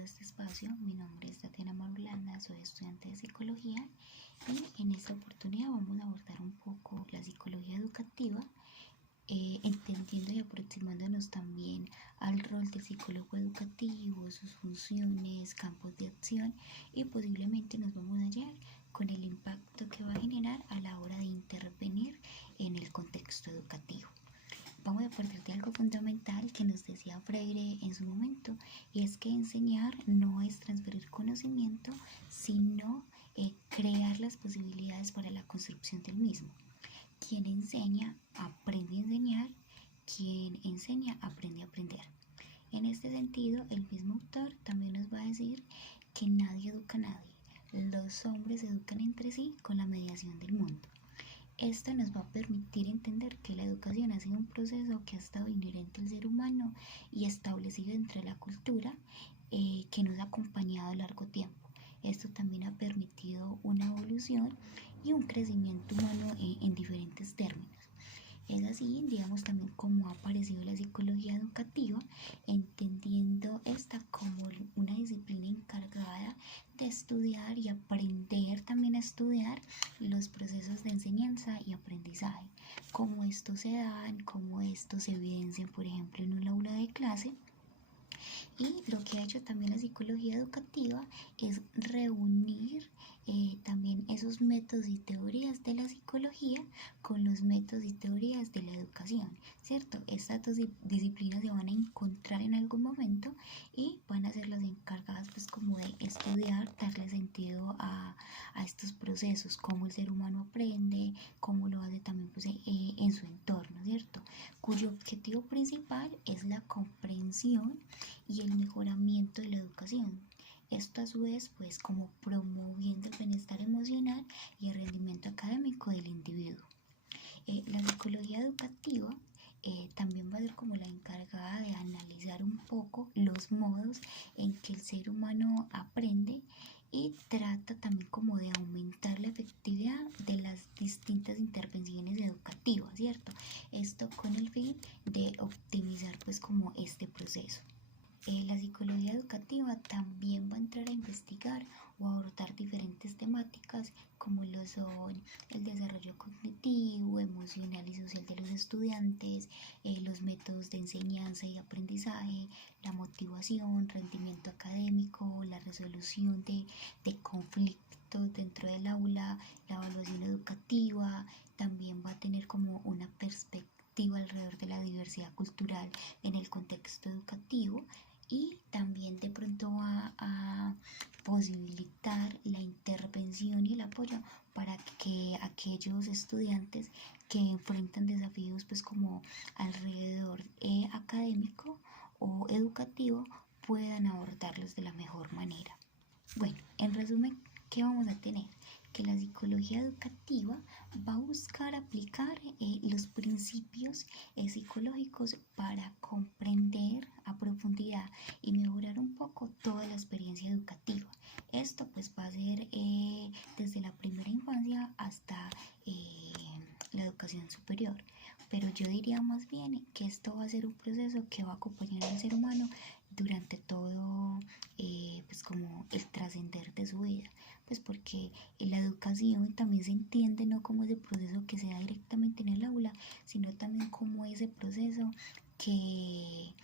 a este espacio. Mi nombre es Tatiana Marulanda, soy estudiante de psicología y en esta oportunidad vamos a abordar un poco la psicología educativa, entendiendo y aproximándonos también al rol del psicólogo educativo, sus funciones, campos de acción y posiblemente nos vamos a hallar con el impacto que va a generar a la hora de intervenir en el contexto educativo. Vamos a partir de algo fundamental que nos decía Freire en su momento, y es que enseñar no es transferir conocimiento, sino crear las posibilidades para la construcción del mismo. Quien enseña aprende a enseñar, quien enseña aprende a aprender. En este sentido, el mismo autor también nos va a decir que nadie educa a nadie. Los hombres se educan entre sí con la mediación del mundo. Esto nos va a permitir entender que la educación ha sido un proceso que ha estado inherente al ser humano y establecido entre la cultura, que nos ha acompañado a largo tiempo. Esto también ha permitido una evolución y un crecimiento humano en diferentes términos. Es así, digamos, también como ha aparecido la psicología educativa, entendiendo esta como una disciplina encargada de estudiar y aprender también a estudiar los procesos de enseñanza y aprendizaje, cómo estos se dan, cómo estos se evidencian, por ejemplo, en un aula de clase. Y lo que ha hecho también la psicología educativa es reunir también esos métodos y teorías de la psicología con los métodos y teorías de la educación, ¿cierto? Estas dos disciplinas se van a encontrar en algún momento y van a ser las encargadas pues como de estudiar, darle sentido a estos procesos, cómo el ser humano aprende, cómo lo hace también pues, en su entorno, ¿cierto? Cuyo objetivo principal es la comprensión y el mejoramiento de la educación. Esto a su vez pues como promoviendo el bienestar emocional y el rendimiento académico del individuo. La psicología educativa también va a ser como la encargada de analizar un poco los modos en que el ser humano aprende y trata también como de aumentar la efectividad de las distintas intervenciones educativas, ¿cierto? Esto con el fin de optimizar pues como este proceso. La psicología educativa también va a entrar a investigar o a abordar diferentes temáticas como lo son el desarrollo cognitivo, emocional y social de los estudiantes, los métodos de enseñanza y aprendizaje, la motivación, rendimiento académico, la resolución de conflictos dentro del aula, la evaluación educativa. También va a tener como una perspectiva alrededor de la diversidad cultural en el contexto educativo. Y también de pronto va a posibilitar la intervención y el apoyo para que aquellos estudiantes que enfrentan desafíos pues como alrededor académico o educativo puedan abordarlos de la mejor manera. Bueno, en resumen, ¿qué vamos a tener? Que la psicología educativa va a buscar aplicar los principios psicológicos para comprender a profundidad y mejorar un poco toda la experiencia educativa. Esto pues va a ser desde la primera infancia hasta la educación superior, pero yo diría más bien que esto va a ser un proceso que va a acompañar al ser humano durante todo pues como el trascender de su vida, pues porque la educación también se entiende no como ese proceso que se da directamente en el aula, sino también como ese proceso que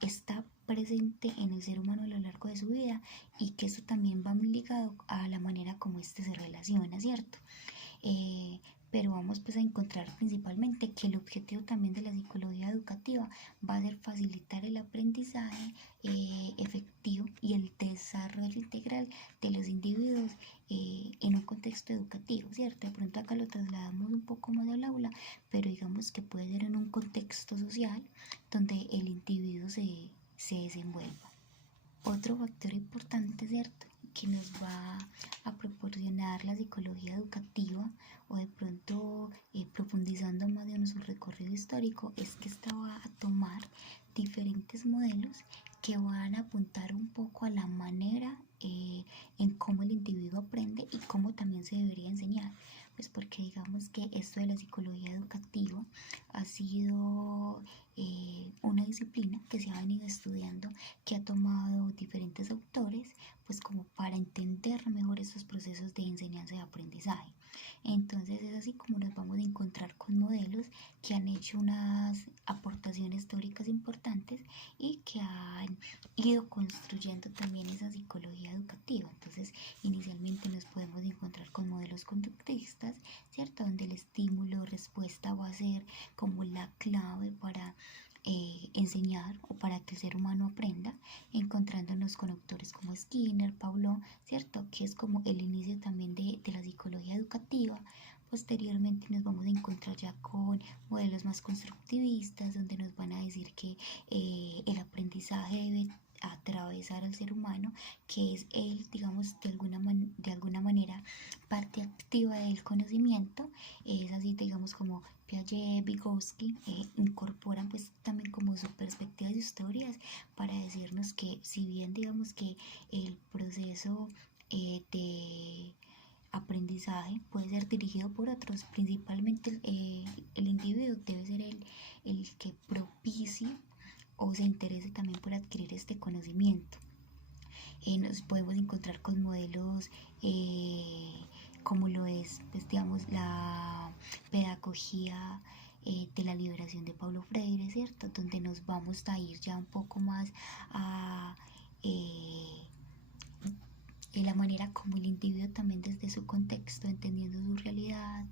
está presente en el ser humano a lo largo de su vida y que eso también va muy ligado a la manera como éste se relaciona, ¿cierto? Pero vamos pues a encontrar principalmente que el objetivo también de la psicología educativa va a ser facilitar el aprendizaje efectivo y el desarrollo integral de los individuos en un contexto educativo, ¿cierto? De pronto acá lo trasladamos un poco más al aula, pero digamos que puede ser en un contexto social donde el individuo se desenvuelva. Otro factor importante, ¿cierto?, que nos va a proporcionar la psicología educativa o de pronto profundizando más en su recorrido histórico es que esta va a tomar diferentes modelos que van a apuntar un poco a la manera en cómo el individuo aprende y cómo también se debería enseñar, pues porque digamos que esto de la psicología educativa ha sido una disciplina que se ha venido estudiando, que ha tomado estudiado diferentes autores, pues como para entender mejor esos procesos de enseñanza y aprendizaje. Entonces es así como nos vamos a encontrar con modelos que han hecho unas aportaciones teóricas importantes y que han ido construyendo también esa psicología educativa. Entonces inicialmente nos podemos encontrar con modelos conductistas, ¿cierto? Donde el estímulo-respuesta va a ser como la clave para enseñar o para que el ser humano aprenda, encontrándonos con autores como Skinner, Pavlov, ¿cierto? Que es como el inicio también de la psicología educativa. Posteriormente nos vamos a encontrar ya con modelos más constructivistas, donde nos van a decir que el aprendizaje debe atravesar al ser humano, que es él, digamos, de alguna manera parte activa del conocimiento. Es así, digamos, como Piaget, Vygotsky incorporan pues también como sus perspectivas y historias para decirnos que si bien digamos que el proceso de aprendizaje puede ser dirigido por otros, principalmente el individuo debe ser el que propicie o se interese también por adquirir este conocimiento. Nos podemos encontrar con modelos como lo es, pues, digamos, la pedagogía de la liberación de Paulo Freire, ¿cierto? Donde nos vamos a ir ya un poco más a la manera como el individuo también desde su contexto, entendiendo su realidad,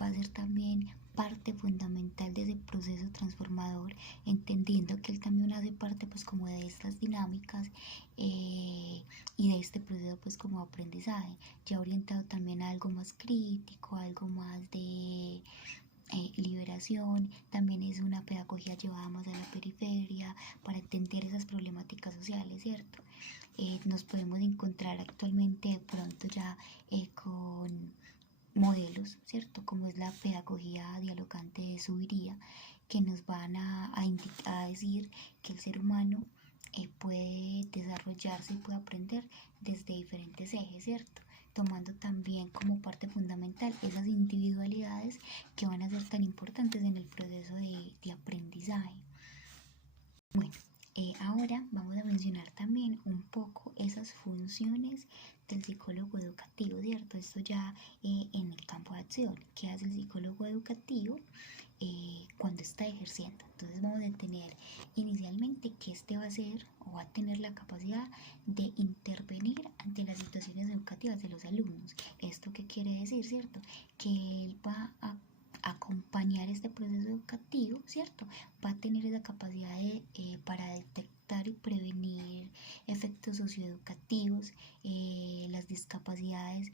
va a ser también parte fundamental de ese proceso transformador, entendiendo que él también hace parte pues como de estas dinámicas y de este proceso pues como aprendizaje, ya orientado también a algo más crítico, a algo más de liberación. También es una pedagogía llevada más a la periferia para entender esas problemáticas sociales, ¿cierto? Nos podemos encontrar actualmente de pronto ya con modelos, ¿cierto? Como es la pedagogía dialogante de Subiría, que nos van a decir que el ser humano puede desarrollarse y puede aprender desde diferentes ejes, ¿cierto? Tomando también como parte fundamental esas individualidades que van a ser tan importantes en el proceso de aprendizaje. Bueno, ahora vamos a mencionar también un poco esas funciones del psicólogo educativo, ¿cierto? Esto ya en el campo de acción. ¿Qué hace el psicólogo educativo cuando está ejerciendo? Entonces vamos a tener inicialmente que este va a ser o va a tener la capacidad de intervenir ante las situaciones educativas de los alumnos. ¿Esto qué quiere decir, cierto? Que él va a acompañar este proceso educativo, ¿cierto? Va a tener esa capacidad para detectar y prevenir efectos socioeducativos, las discapacidades,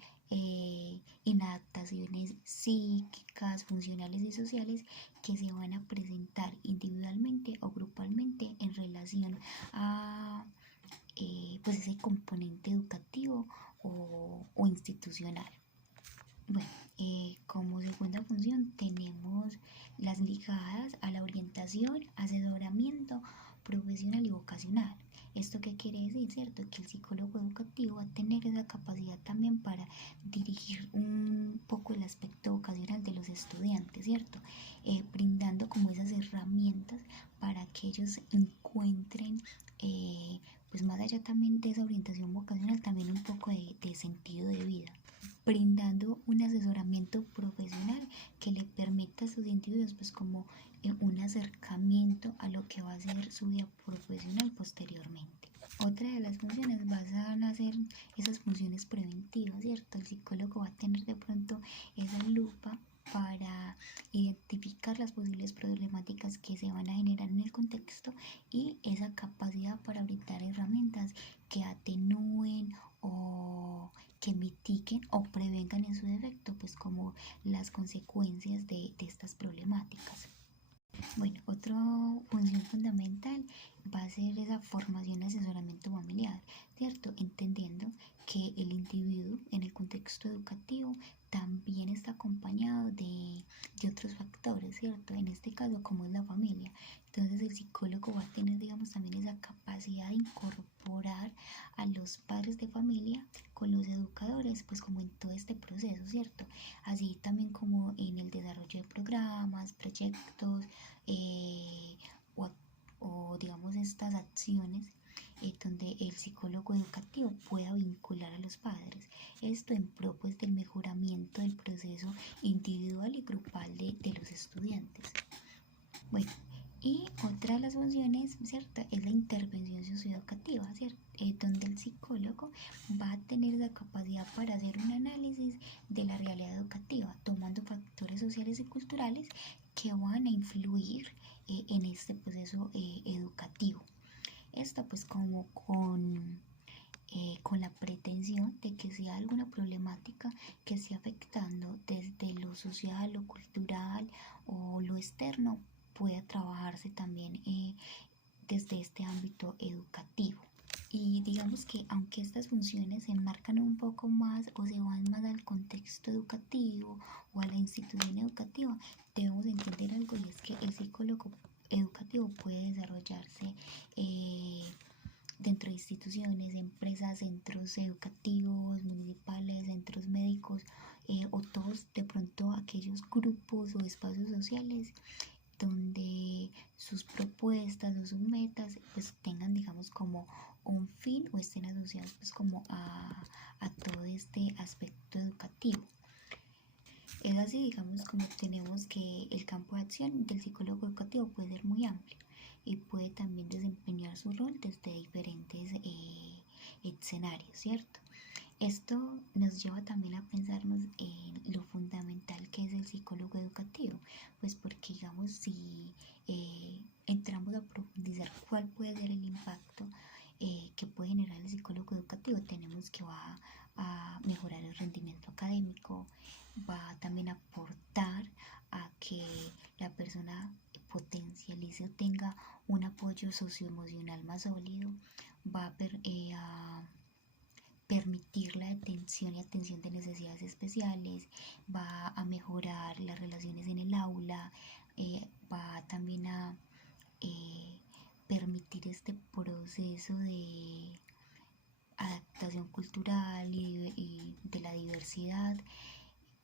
inadaptaciones psíquicas, funcionales y sociales que se van a presentar individualmente o grupalmente en relación a pues ese componente educativo o institucional. Bueno, como segunda función tenemos las ligadas a la orientación, asesoramiento profesional y vocacional. ¿Esto qué quiere decir, cierto? Que el psicólogo educativo va a tener esa capacidad también para dirigir un poco el aspecto vocacional de los estudiantes, ¿cierto? Brindando como esas herramientas para que ellos encuentren pues más allá también de esa orientación vocacional, también un poco de sentido de vida, brindando un asesoramiento profesional que le permita a sus individuos pues como un acercamiento a lo que va a ser su vida profesional posteriormente. Otra de las funciones van a ser esas funciones preventivas, ¿cierto? El psicólogo va a tener de pronto esa lupa para identificar las posibles problemáticas que se van a generar en el contexto y esa capacidad para brindar herramientas que atenúen o que mitiguen o prevengan en su defecto pues como las consecuencias de estas problemáticas. Bueno, otra función fundamental va a ser esa formación y asesoramiento familiar, ¿cierto? Entendiendo que el individuo en el contexto educativo también está acompañado de otros factores, ¿cierto? En este caso, como es la familia. Entonces el psicólogo va a tener, digamos, también esa capacidad de incorporar a los padres de familia con los educadores, pues como en todo este proceso, ¿cierto? Así también como en el desarrollo de programas, proyectos, o digamos estas acciones donde el el psicólogo educativo pueda vincular a los padres. Esto en pro pues, del mejoramiento del proceso individual y grupal de los estudiantes. Bueno, y otra de las funciones, ¿cierto?, es la intervención socioeducativa, ¿cierto?, donde el psicólogo va a tener la capacidad para hacer un análisis de la realidad educativa, tomando factores sociales y culturales que van a influir en este proceso educativo. Esto pues como con la pretensión de que si hay alguna problemática que esté afectando desde lo social, lo cultural o lo externo, pueda trabajarse también desde este ámbito educativo. Y digamos que aunque estas funciones se enmarcan un poco más o se van más al contexto educativo o a la institución educativa, debemos entender algo, y es que el psicólogo educativo puede desarrollarse dentro de instituciones, empresas, centros educativos, municipales, centros médicos o todos de pronto aquellos grupos o espacios sociales donde sus propuestas o sus metas pues tengan digamos como un fin o estén asociados pues como a todo este aspecto educativo. Es así digamos como tenemos que el campo de acción del psicólogo educativo puede ser muy amplio y puede también desempeñar su rol desde diferentes escenarios, ¿cierto? Esto nos lleva también a pensarnos en lo fundamental que es el psicólogo educativo, pues porque digamos si entramos a profundizar cuál puede ser el impacto que puede generar el psicólogo educativo, tenemos que va a mejorar el rendimiento académico, va también a aportar a que la persona potencialice o tenga un apoyo socioemocional más sólido, va a permitir la atención y atención de necesidades especiales, va a mejorar las relaciones en el aula, va también a permitir este proceso de adaptación cultural y de la diversidad,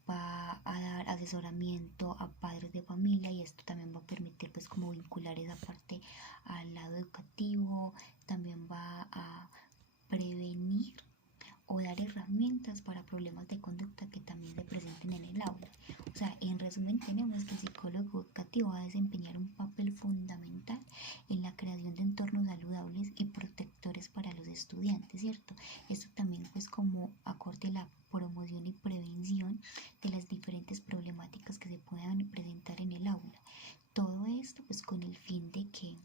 va a dar asesoramiento a padres de familia, y esto también va a permitir pues como vincular esa parte al lado educativo, también va a prevenir o dar herramientas para problemas de conducta que también se presenten en el aula. O sea, en resumen tenemos que el psicólogo educativo va a desempeñar un papel fundamental en la creación de entornos saludables y protectores para los estudiantes, ¿cierto? Esto también pues como acorde a la promoción y prevención de las diferentes problemáticas que se puedan presentar en el aula. Todo esto pues con el fin de que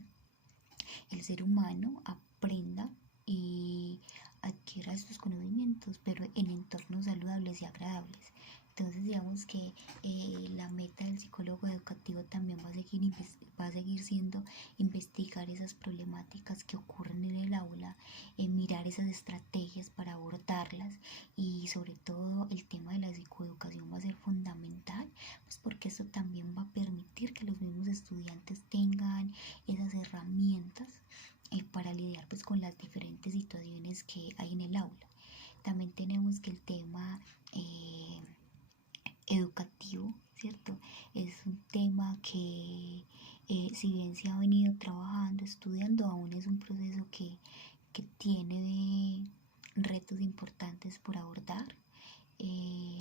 el ser humano aprenda y adquiera estos conocimientos, pero en entornos saludables y agradables. Entonces digamos que la meta del psicólogo educativo también va a seguir siendo investigar esas problemáticas que ocurren en el aula, mirar esas estrategias para abordarlas, y sobre todo el tema de la psicoeducación va a ser fundamental, pues porque eso también va a permitir que los mismos estudiantes tengan esas herramientas para lidiar pues con las diferentes situaciones que hay en el aula. También tenemos que el tema educativo, ¿cierto? Es un tema que si bien se ha venido trabajando, estudiando, aún es un proceso que tiene retos importantes por abordar. Y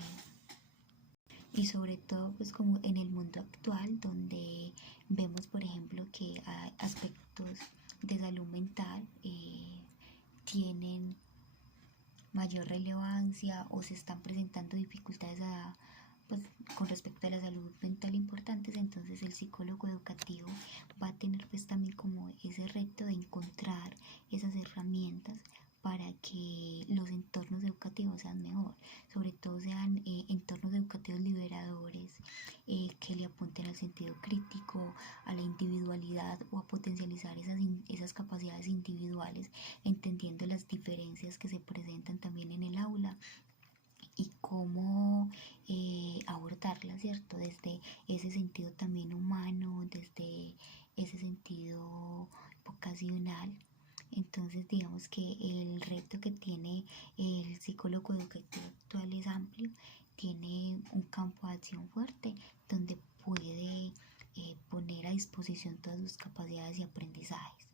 sobre todo pues como en el mundo actual, donde vemos por ejemplo que hay aspectos de salud mental tienen mayor relevancia o se están presentando dificultades pues, con respecto a la salud mental importantes, entonces el psicólogo educativo va a tener pues también como ese reto de encontrar esas herramientas para que los entornos educativos sean mejor, sobre todo sean entornos educativos liberadores, que le apunten al sentido crítico, a la individualidad o a potencializar esas capacidades individuales, entendiendo las diferencias que se presentan también en el aula y cómo abordarlas, ¿cierto? Desde ese sentido también humano, desde ese sentido vocacional. Entonces digamos que el reto que tiene el psicólogo educativo actual es amplio, tiene un campo de acción fuerte donde puede poner a disposición todas sus capacidades y aprendizajes.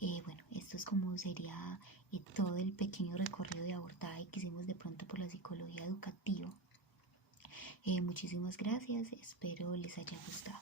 Bueno, esto es como sería todo el pequeño recorrido de abordaje que hicimos de pronto por la psicología educativa. Muchísimas gracias, espero les haya gustado.